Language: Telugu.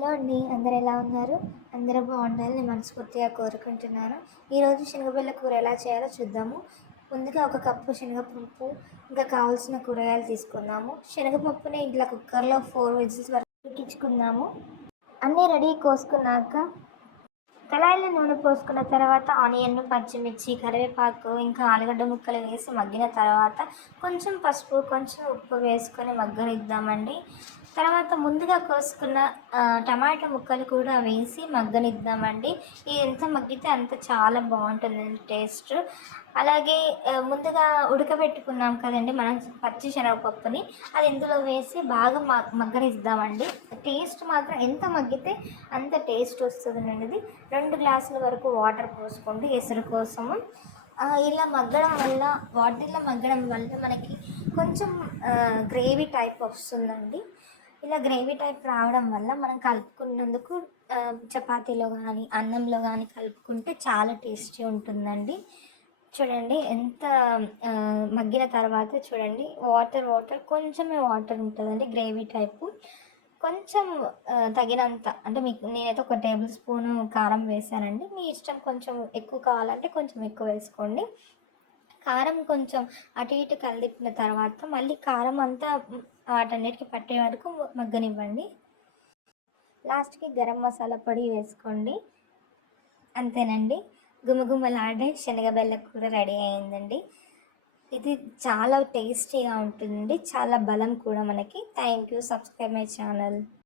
హలో అండి, అందరు ఎలా ఉన్నారు? అందరూ బాగుండాలని మనస్ఫూర్తిగా కోరుకుంటున్నాను. ఈరోజు శనగబెల్ల కూర ఎలా చేయాలో చూద్దాము. ముందుగా ఒక కప్పు శనగపప్పు, ఇంకా కావాల్సిన కూరగాయలు తీసుకుందాము. శనగపప్పుని ఇట్లా కుక్కర్లో 4 విజిల్స్ వరకు ఉడికించుకుందాము. అన్నీ రెడీ కోసుకున్నాక కళాయిలో నూనె పోసుకున్న తర్వాత ఆనియన్, పచ్చిమిర్చి, కరివేపాకు, ఇంకా ఆలుగడ్డ ముక్కలు వేసి మగ్గిన తర్వాత కొంచెం పసుపు, కొంచెం ఉప్పు వేసుకొని మగ్గనిద్దామండి. తర్వాత ముందుగా కోసుకున్న టమాటా ముక్కలు కూడా వేసి మగ్గనిద్దామండి. ఇది ఎంత మగ్గితే అంత చాలా బాగుంటుందండి టేస్ట్. అలాగే ముందుగా ఉడకబెట్టుకున్నాం కదండి మనం పచ్చి శనగపప్పుని, అది ఇందులో వేసి బాగా మగ్గనిద్దామండి. టేస్ట్ మాత్రం ఎంత మగ్గితే అంత టేస్ట్ వస్తుందండి. ఇది 2 గ్లాసుల వరకు వాటర్ పోసుకోండి ఎసరు కోసము. ఇలా మగ్గడం వల్ల వాటర్లో మగ్గడం వల్ల మనకి కొంచెం గ్రేవీ టైప్ వస్తుందండి. ఇలా గ్రేవీ టైప్ రావడం వల్ల మనం కలుపుకున్నందుకు చపాతీలో కానీ అన్నంలో కానీ కలుపుకుంటే చాలా టేస్టీ ఉంటుందండి. చూడండి ఎంత మగ్గిన తర్వాత చూడండి వాటర్ కొంచెమే వాటర్ ఉంటుందండి, గ్రేవీ టైపు. కొంచెం తగినంత అంటే మీకు నేనైతే 1 టేబుల్ స్పూను కారం వేసానండి. మీ ఇష్టం, కొంచెం ఎక్కువ కావాలంటే కొంచెం ఎక్కువ వేసుకోండి. కారం కొంచెం అటు ఇటు కలిపిన తర్వాత మళ్ళీ కారం అంతా వాటన్నిటికి పట్టే వరకు మగ్గనివ్వండి. లాస్ట్కి గరం మసాలా పొడి వేసుకోండి. అంతేనండి, గుమగుమలాడే శనగబెల్ల కూర రెడీ అయిందండి. ఇది చాలా టేస్టీగా ఉంటుంది, చాలా బలం కూడా మనకి. Thank you. Subscribe my channel.